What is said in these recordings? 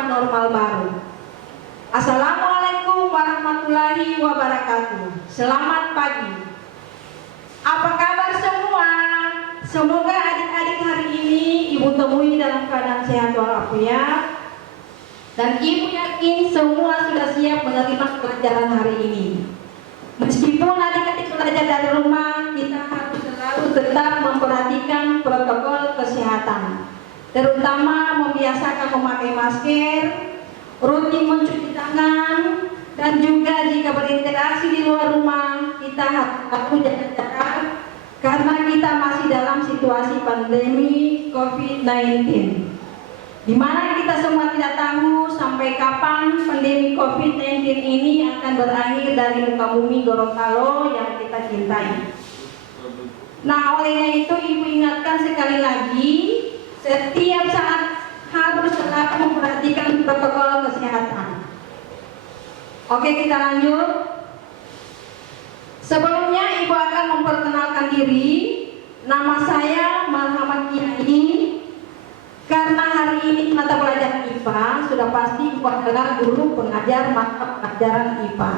kehidupan normal baru. Assalamualaikum warahmatullahi wabarakatuh. Selamat pagi. Apa kabar semua? Semoga adik-adik hari ini ibu temui dalam keadaan sehat walafiat, dan ibu yakin semua sudah siap menerima pelajaran hari ini. Meskipun adik-adik belajar dari rumah, kita harus selalu tetap memperhatikan protokol kesehatan, terutama membiasakan memakai masker, rutin mencuci tangan, dan juga jika berinteraksi di luar rumah, kita harus jaga jarak karena kita masih dalam situasi pandemi COVID-19, di mana kita semua tidak tahu sampai kapan pandemi COVID-19 ini akan berakhir dari muka bumi Gorontalo yang kita cintai. Nah, olehnya itu ibu ingatkan sekali lagi, setiap saat harus selalu memperhatikan protokol kesehatan. Oke, kita lanjut. Sebelumnya ibu akan memperkenalkan diri. Nama saya Muhammad Kiai. Karena hari ini mata pelajaran IPA, sudah pasti ibu adalah guru pengajar mata pelajaran IPA.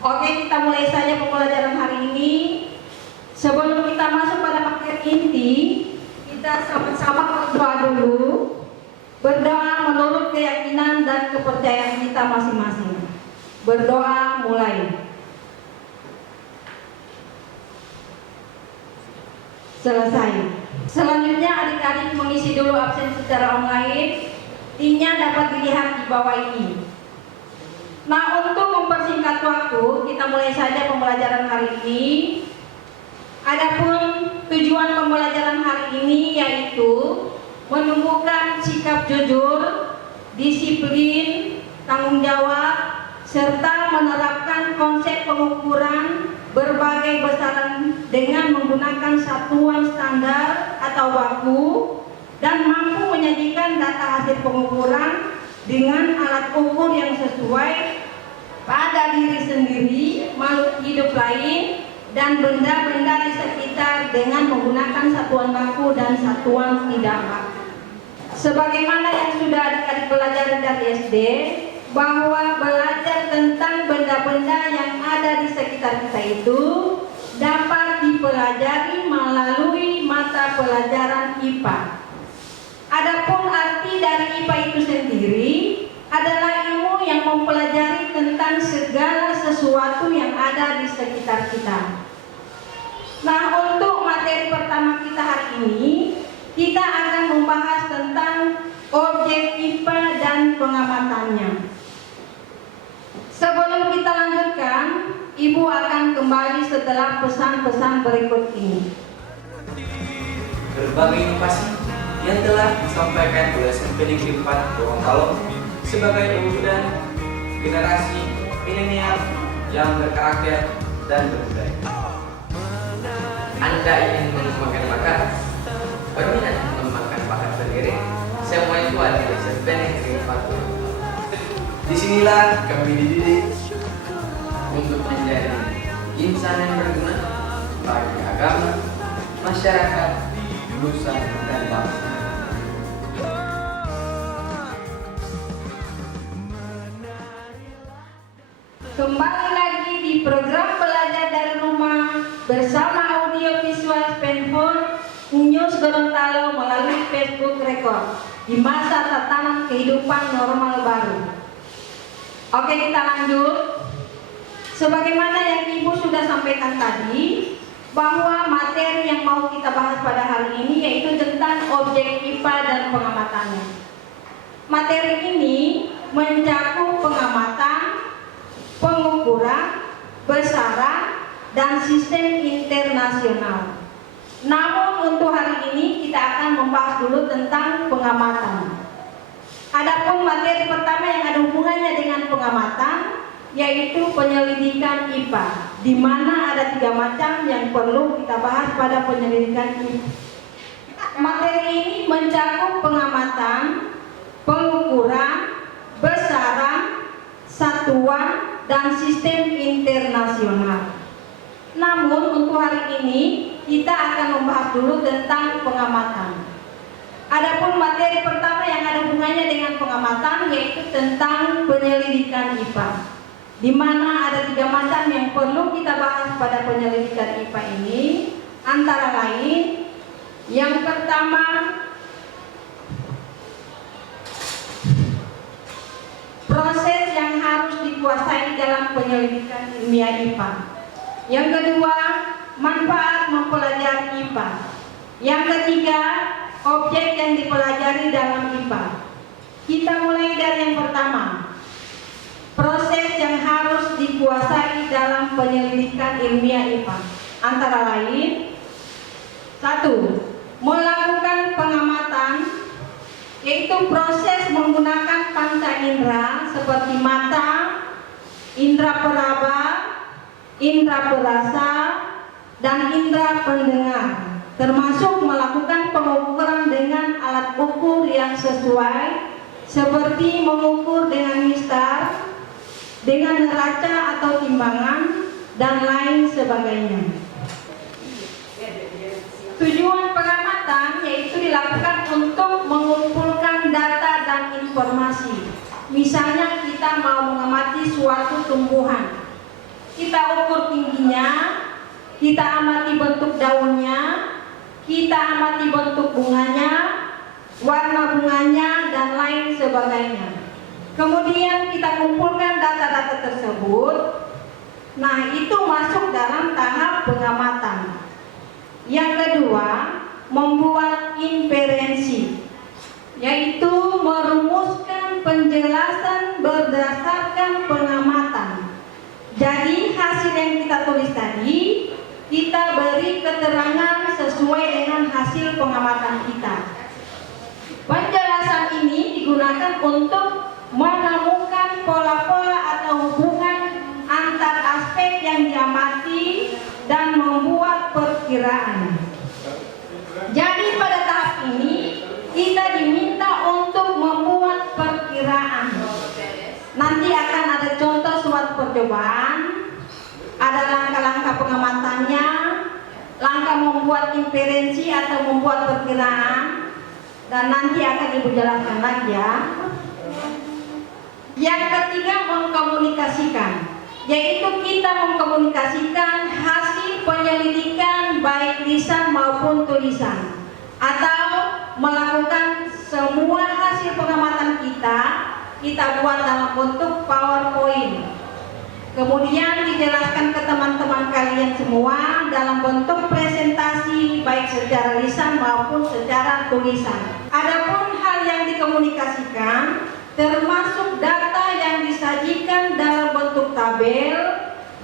Oke, kita mulai saja pembelajaran hari ini. Sebelum kita masuk pada materi inti, kita sama-sama berdoa dulu. Berdoa menurut keyakinan dan kepercayaan kita masing-masing. Berdoa mulai. Selesai. Selanjutnya adik-adik mengisi dulu absen secara online. Timnya dapat dilihat di bawah ini. Nah, untuk mempersingkat waktu, kita mulai saja pembelajaran hari ini. Adapun tujuan pembelajaran hari ini yaitu menumbuhkan sikap jujur, disiplin, tanggung jawab, serta menerapkan konsep pengukuran berbagai besaran dengan menggunakan satuan standar atau baku, dan mampu menyajikan data hasil pengukuran dengan alat ukur yang sesuai pada diri sendiri, makhluk hidup lain, dan benda-benda di sekitar dengan menggunakan satuan baku dan satuan tidak baku. Sebagaimana yang sudah adik-adik belajar dari SD, bahwa belajar tentang benda-benda yang ada di sekitar kita itu dapat dipelajari melalui mata pelajaran IPA. Adapun arti dari IPA itu sendiri adalah ilmu yang mempelajari tentang segala sesuatu yang ada di sekitar kita. Nah, untuk materi pertama kita hari ini, kita akan membahas tentang objek IPA dan pengamatannya. Sebelum kita lanjutkan, Ibu akan kembali setelah pesan-pesan berikut ini. Berbagai inovasi yang telah disampaikan oleh SMP Negeri 4 Gorontalo sebagai wujudan generasi milenial yang berkarakter dan berbudaya. Anda ingin mengembangkan bakat, berminat mengembangkan bakat sendiri, semua itu ada di SMP Negeri 4. Disinilah kami dididik untuk menjadi insan yang berguna bagi agama, masyarakat, nusa dan bangsa. Kembali lagi di program belajar dari rumah bersama audio visual Spenhor News Gorontalo melalui Facebook Record di masa tatanan kehidupan normal baru. Oke, kita lanjut. Sebagaimana yang Ibu sudah sampaikan tadi, bahwa materi yang mau kita bahas pada hari ini yaitu tentang objek IPA dan pengamatannya. Materi ini mencakup pengamatan, pengukuran, besaran, dan sistem internasional. Namun untuk hari ini kita akan membahas dulu tentang pengamatan. Adapun materi pertama yang ada hubungannya dengan pengamatan yaitu penyelidikan IPA, di mana ada 3 macam yang perlu kita bahas pada penyelidikan IPA. Materi ini mencakup pengamatan, pengukuran, besaran, satuan, dan sistem internasional. Namun untuk hari ini kita akan membahas dulu tentang pengamatan. Adapun materi pertama yang ada hubungannya dengan pengamatan yaitu tentang penyelidikan IPA, di mana ada 3 macam yang perlu kita bahas pada penyelidikan IPA ini, antara lain yang pertama proses yang harus dikuasai dalam penyelidikan ilmiah IPA. Yang kedua, manfaat mempelajari IPA. Yang ketiga, objek yang dipelajari dalam IPA. Kita mulai dari yang pertama. Proses yang harus dikuasai dalam penyelidikan ilmiah IPA. Antara lain, 1. Melakukan pengamatan, yaitu proses menggunakan panca indera seperti mata, indera peraba, indera perasa, dan indera pendengar, termasuk melakukan pengukuran dengan alat ukur yang sesuai seperti mengukur dengan mistar, dengan neraca atau timbangan, dan lain sebagainya. Tujuan pengamatan yaitu dilakukan untuk mengumpulkan data dan informasi. Misalnya kita mau mengamati suatu tumbuhan, kita ukur tingginya, kita amati bentuk daunnya, kita amati bentuk bunganya, warna bunganya, dan lain sebagainya. Kemudian kita kumpulkan data-data tersebut. Nah, itu masuk dalam tahap pengamatan. Yang kedua, membuat inferensi, yaitu merumuskan penjelasan berdasarkan pengamatan. Jadi hasil yang kita tulis tadi, kita beri keterangan sesuai dengan hasil pengamatan kita. Penjelasan ini digunakan untuk menemukan pola-pola atau hubungan antar aspek yang diamati dan membuat perkiraan. Jadi pada tahap ini kita diminta untuk membuat perkiraan. Nanti akan ada contoh suatu percobaan, ada langkah-langkah pengamatannya, langkah membuat inferensi atau membuat perkiraan, dan nanti akan Ibu jelaskan lagi ya. Yang ketiga, mengkomunikasikan, yaitu kita mengkomunikasikan hasil penyelidikan baik lisan maupun tulisan, atau melakukan semua hasil pengamatan kita buat dalam bentuk PowerPoint. Kemudian dijelaskan ke teman-teman kalian semua dalam bentuk presentasi baik secara lisan maupun secara tulisan. Adapun hal yang dikomunikasikan termasuk data yang disajikan dalam bentuk tabel,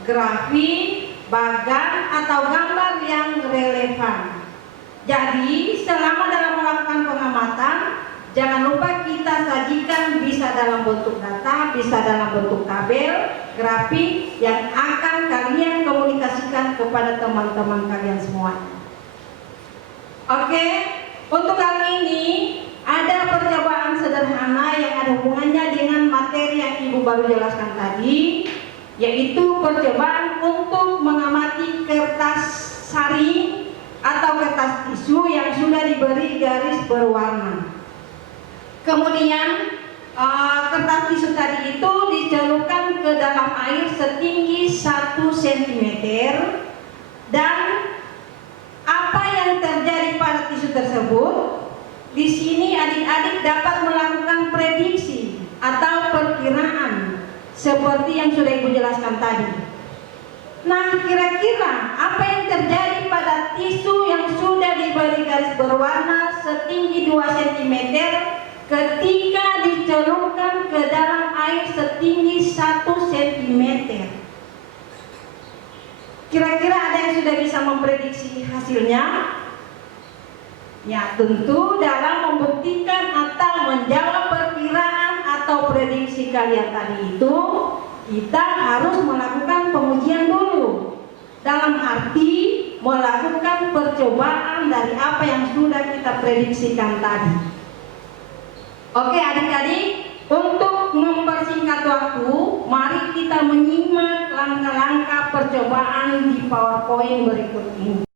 grafik, bagan, atau gambar yang relevan. Jadi selama dalam melakukan pengamatan, jangan lupa kita sajikan bisa dalam bentuk data, bisa dalam bentuk tabel, grafik yang akan kalian komunikasikan kepada teman-teman kalian semua. Oke, untuk kali ini ada percobaan sederhana yang ada hubungannya dengan materi yang Ibu baru jelaskan tadi, yaitu percobaan untuk mengamati kertas saring atau kertas tisu yang sudah diberi garis berwarna. Kemudian kertas tisu tadi itu dicelupkan ke dalam air setinggi 1 cm, dan apa yang terjadi pada tisu tersebut? Di sini adik-adik dapat melakukan prediksi atau perkiraan seperti yang sudah Ibu jelaskan tadi. Nah, kira-kira apa yang terjadi pada tisu yang sudah diberi garis berwarna setinggi 2 cm ketika dicelupkan ke dalam air setinggi 1 cm? Kira-kira ada yang sudah bisa memprediksi hasilnya? Ya, tentu dalam membuktikan atau menjawab perkiraan atau prediksi kalian tadi itu, kita harus melakukan pengujian dulu. Dalam arti melakukan percobaan dari apa yang sudah kita prediksikan tadi. Oke adik-adik, untuk mempersingkat waktu, mari kita menyimak langkah-langkah percobaan di PowerPoint berikut ini.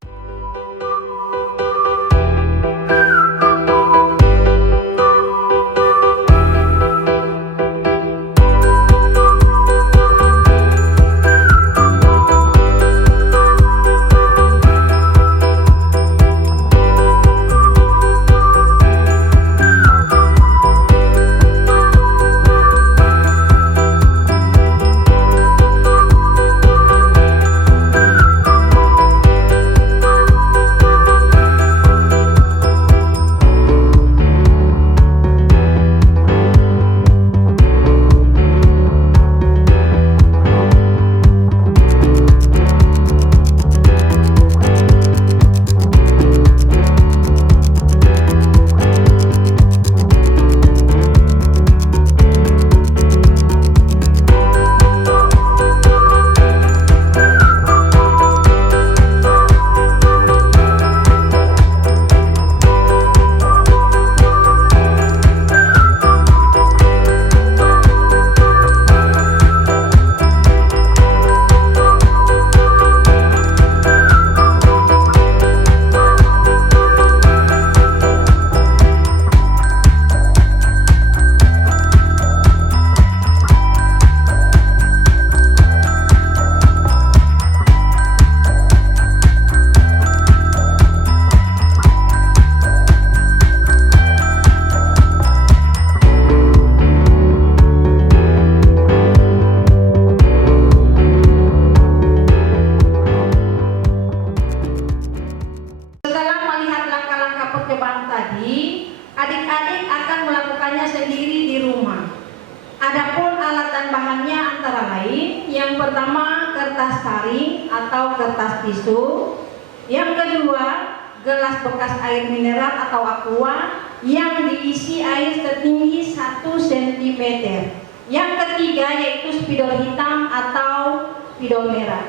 yang pertama kertas taring atau kertas tisu. Yang kedua, gelas bekas air mineral atau aqua yang diisi air setinggi 1 cm. Yang ketiga yaitu spidol hitam atau spidol merah.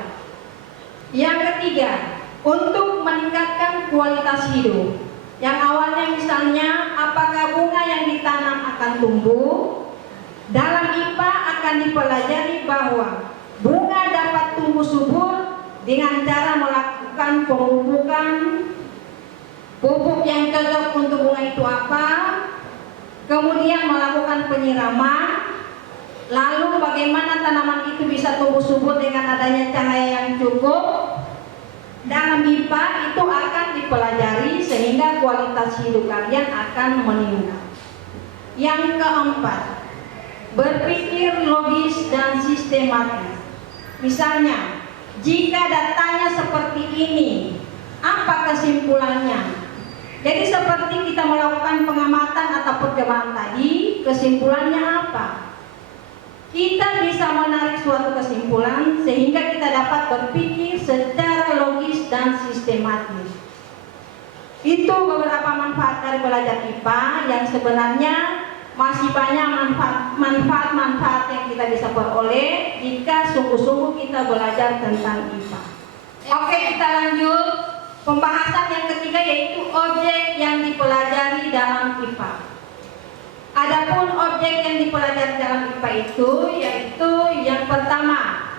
Yang ketiga, untuk meningkatkan kualitas hidup. Yang awalnya misalnya, apakah bunga yang ditanam akan tumbuh? Dalam IPA akan dipelajari bahwa bunga dapat tumbuh subur dengan cara melakukan pemupukan. Pupuk yang cocok untuk bunga itu apa? Kemudian melakukan penyiraman. Lalu bagaimana tanaman itu bisa tumbuh subur dengan adanya cahaya yang cukup? Dalam IPA itu akan dipelajari sehingga kualitas hidup kalian akan meningkat. Yang keempat, berpikir logis dan sistematis. Misalnya, jika datanya seperti ini, apa kesimpulannya? Jadi seperti kita melakukan pengamatan atau percobaan tadi, kesimpulannya apa? Kita bisa menarik suatu kesimpulan sehingga kita dapat berpikir secara logis dan sistematis. Itu beberapa manfaat dari belajar IPA yang sebenarnya masih banyak manfaat-manfaat yang kita bisa peroleh jika sungguh-sungguh kita belajar tentang IPA. Oke, kita lanjut. Pembahasan yang ketiga yaitu objek yang dipelajari dalam IPA. Adapun objek yang dipelajari dalam IPA itu yaitu yang pertama,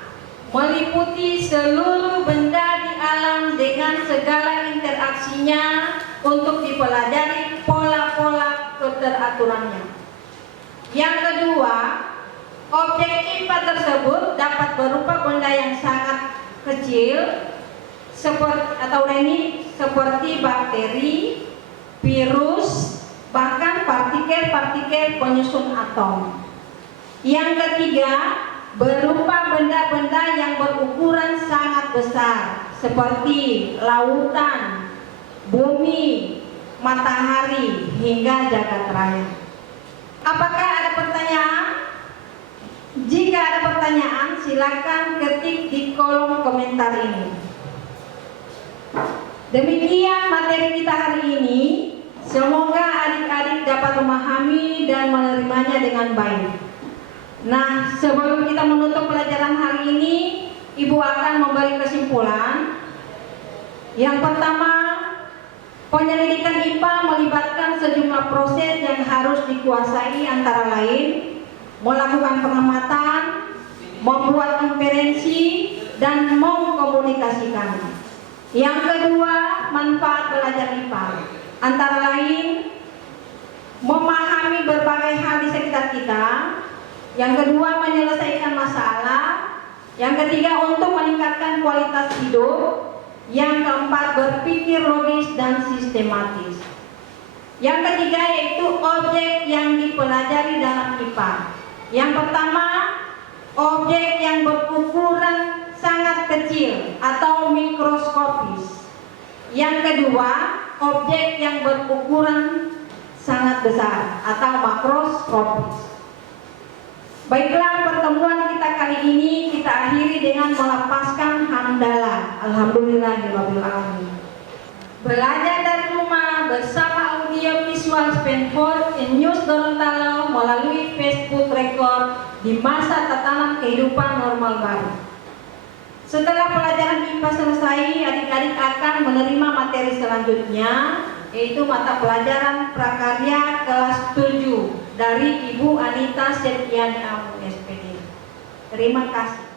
meliputi seluruh benda di alam dengan segala interaksinya untuk dipelajari pola-pola keteraturannya. Yang kedua, objek IPA tersebut dapat berupa benda yang sangat kecil seperti bakteri, virus, bahkan partikel-partikel penyusun atom. Yang ketiga, berupa benda-benda yang berukuran sangat besar seperti lautan, bumi, matahari, hingga jagat raya. Apakah ada pertanyaan? Jika ada pertanyaan, silakan ketik di kolom komentar ini. Demikian materi kita hari ini. Semoga adik-adik dapat memahami dan menerimanya dengan baik. Nah, sebelum kita menutup pelajaran hari ini, Ibu akan memberi kesimpulan. Yang pertama, penyelidikan IPA melibatkan sejumlah proses yang harus dikuasai, antara lain melakukan pengamatan, membuat inferensi, dan mengkomunikasikan. Yang kedua, manfaat belajar IPA antara lain memahami berbagai hal di sekitar kita. Yang kedua, menyelesaikan masalah. Yang ketiga, untuk meningkatkan kualitas hidup. Yang keempat, berpikir logis dan sistematis. Yang ketiga yaitu objek yang dipelajari dalam IPA. Yang pertama, objek yang berukuran sangat kecil atau mikroskopis. Yang kedua, objek yang berukuran sangat besar atau makroskopis. Baiklah, pertemuan kita kali ini kita akhiri dengan melepaskan hamdalah. Alhamdulillahirabbil alamin. Belajar dari rumah bersama audio visual Stanford in News Gorontalo melalui Facebook Record di masa tatanan kehidupan normal baru. Setelah pelajaran IPA selesai, adik-adik akan menerima materi selanjutnya, yaitu mata pelajaran prakarya kelas 7 dari Ibu Anita Septiani Amu, SPD. Terima kasih.